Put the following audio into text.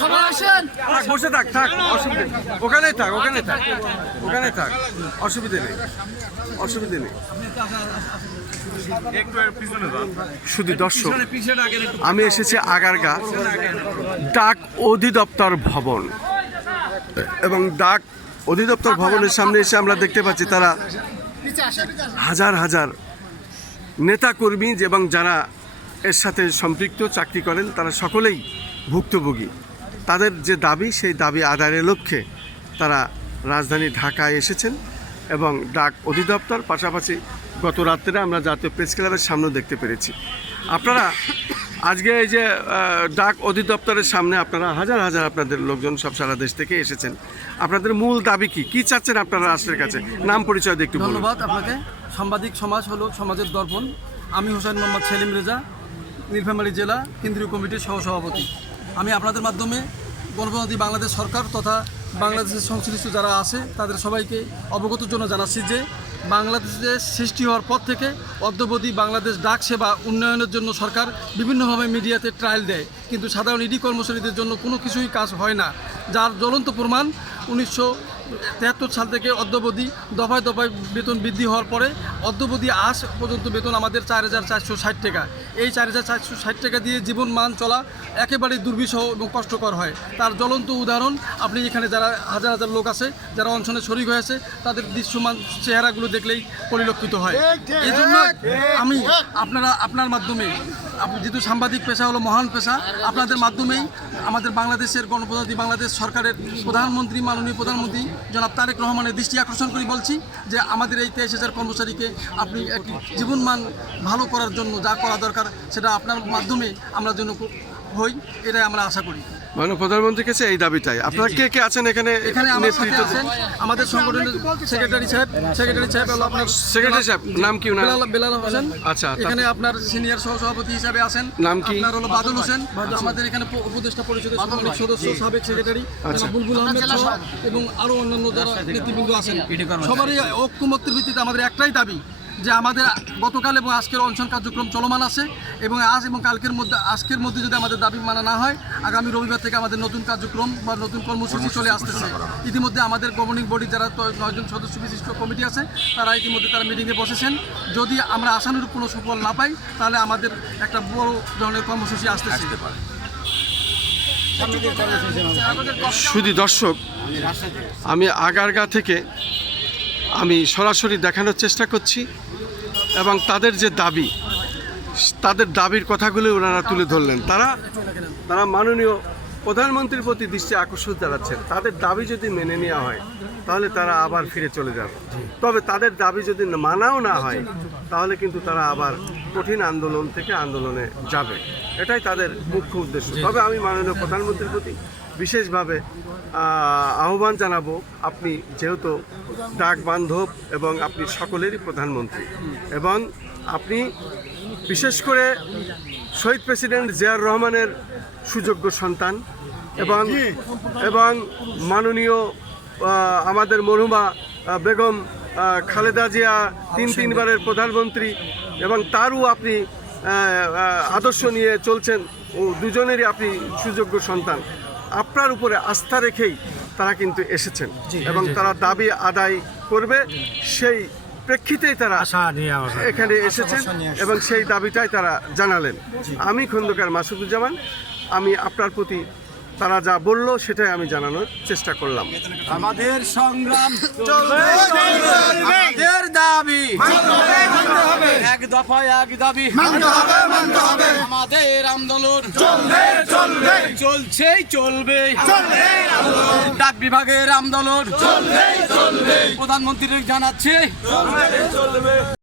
সবাই আসেন, বসে থাক, অসুবিধা নেই। ওখানে থাক, অসুবিধা নেই। শুধু দর্শক, আমি এসেছি আগারগা ডাক অধিদপ্তর ভবন, এবং ডাক অধিদপ্তর ভবনের সামনে এসে আমরা দেখতে পাচ্ছি তারা হাজার হাজার নেতাকর্মী এবং যারা এর সাথে সম্পৃক্ত চাকরি করেন তারা সকলেই ভুক্তভোগী। তাদের যে দাবি, সেই দাবি আদায়ের লক্ষ্যে তারা রাজধানী ঢাকায় এসেছেন এবং ডাক অধিদপ্তর, পাশাপাশি গত রাত্রে আমরা জাতীয় প্রেস ক্লাবের সামনেও দেখতে পেরেছি। আপনারা আজকে এই যে ডাক অধিদপ্তরের সামনে আপনারা হাজার হাজার আপনাদের লোকজন সব সারা দেশ থেকে এসেছেন, আপনাদের মূল দাবি কি চাচ্ছেন আপনারা রাষ্ট্রের কাছে? নাম পরিচয় দিয়ে একটু বলুন। ধন্যবাদ আপনাকে। সাংবাদিক সমাজ হলো সমাজের দর্পণ। আমি হোসেন মোহাম্মদ সেলিম রেজা, নীলফামারী জেলা কেন্দ্রীয় কমিটির সহসভাপতি। আমি আপনাদের মাধ্যমে গণপ্রজাতন্ত্রী বাংলাদেশ সরকার তথা বাংলাদেশের সংশ্লিষ্ট যারা আছে তাদের সবাইকে অবগতর জন্য জানাচ্ছি যে বাংলাদেশের সৃষ্টি হওয়ার পর থেকে অদ্যাবধি বাংলাদেশ ডাক সেবা উন্নয়নের জন্য সরকার বিভিন্নভাবে মিডিয়াতে ট্রায়াল দেয়, কিন্তু সাধারণ ইডি কর্মচারীদের জন্য কোনো কিছুই কাজ হয় না, যার জ্বলন্ত প্রমাণ 1973 সাল থেকে অদ্যাবধি দফায় দফায় বেতন বৃদ্ধি হওয়ার পরে অদ্যাবধি আজ পর্যন্ত বেতন আমাদের 4,460 টাকা। এই 4,460 টাকা দিয়ে জীবন মান চলা একেবারেই দুর্বিষহ এবং কষ্টকর হয়। তার জ্বলন্ত উদাহরণ আপনি এখানে যারা হাজার হাজার লোক আছে যারা অনশনে শরিক হয়েছে তাদের দৃশ্যমান চেহারাগুলো দেখলেই পরিলক্ষিত হয়। এই জন্য আমি আপনার মাধ্যমে, যেহেতু সাংবাদিক পেশা হলো মহান পেশা, আপনাদের মাধ্যমেই আমাদের বাংলাদেশের গণপ্রজাতন্ত্রী বাংলাদেশ সরকারের প্রধানমন্ত্রী, মাননীয় প্রধানমন্ত্রী জনাব তারেক রহমানের দৃষ্টি আকর্ষণ করে বলছি যে আমাদের এই 23,000 কর্মচারীকে আপনি একটি জীবনমান ভালো করার জন্য যা করা দরকার সেটা আপনার মাধ্যমে আমরা যেন হই, এটাই আমরা আশা করি। মাননীয় প্রধানমন্ত্রীর কাছে এই দাবিটাই। আপনারা কে আছেন এখানে? আমার সাথে আছেন আমাদের সংগঠনের সেক্রেটারি সাহেব হলো আপনার সেক্রেটারি সাহেব, নাম কি ওনার? বেলাল হোসেন। আচ্ছা, এখানে আপনার সিনিয়র সহসভাপতি হিসাবে আছেন, নাম কি? আপনার হলো বাদল হোসেন। আমাদের এখানে উপদেষ্টা পরিষদের সাংগঠনিক সদস্য সাবেক সেক্রেটারি বুলবুল আহমেদ সহ এবং আরও অন্যান্য যারা নেতৃবৃন্দ আছেন, সবারই ঐক্যমত্যের ভিত্তিতে আমাদের একটাই দাবি যে আমাদের গতকাল এবং আজকের অনশন কার্যক্রম চলমান আছে এবং আজ এবং আজকের মধ্যে যদি আমাদের দাবি মানা না হয়, আগামী রবিবার থেকে আমাদের নতুন কার্যক্রম বা নতুন কর্মসূচি চলে আসতেছে। ইতিমধ্যে আমাদের গভর্নিং বডি যারা 9 জন সদস্য বিশিষ্ট কমিটি আছে তারা ইতিমধ্যে তারা মিটিংয়ে বসেছেন। যদি আমরা আশানুরূপ কোনো সুফল না পাই তাহলে আমাদের একটা বড় ধরনের কর্মসূচি আসতে পারে। শুধু দর্শক, আমি আগারগা থেকে আমি সরাসরি দেখানোর চেষ্টা করছি এবং তাদের যে দাবি, তাদের দাবির কথাগুলো ওনারা তুলে ধরলেন। তারা মাননীয় প্রধানমন্ত্রীর প্রতি দৃষ্টি আকর্ষণ জানাচ্ছেন। তাদের দাবি যদি মেনে নেওয়া হয় তাহলে তারা আবার ফিরে চলে যাবে, তবে তাদের দাবি যদি মানাও না হয় তাহলে কিন্তু তারা আবার কঠিন আন্দোলন থেকে আন্দোলনে যাবে। এটাই তাদের মুখ্য উদ্দেশ্য। তবে আমি মাননীয় প্রধানমন্ত্রীর প্রতি বিশেষভাবে আহ্বান জানাবো, আপনি যেহেতু ডাক বান্ধব এবং আপনি সকলেরই প্রধানমন্ত্রী এবং আপনি বিশেষ করে শহীদ প্রেসিডেন্ট জিয়াউর রহমানের সুযোগ্য সন্তান এবং মাননীয় আমাদের মরহুমা বেগম খালেদা জিয়া তিনবারের প্রধানমন্ত্রী এবং তারও আপনি আদর্শ নিয়ে চলছেন, ও দুজনেরই আপনি সুযোগ্য সন্তান। আপনার উপরে আস্থা রেখেই তারা কিন্তু এসেছেন এবং তারা দাবি আদায় করবে, সেই প্রেক্ষিতেই তারা এখানে এসেছেন এবং সেই দাবিটাই তারা জানালেন। আমি খন্দকার মাসুদুজ্জামান, আমি আপনার প্রতি তারা যা বলল সেটাই আমি জানানোর চেষ্টা করলাম। আমাদের সংগ্রাম চলবে, আমাদের দাবি এক দফায় এক দাবি, আমাদের আন্দোলন চলবে, ডাক বিভাগের আন্দোলন প্রধানমন্ত্রী জানাচ্ছে।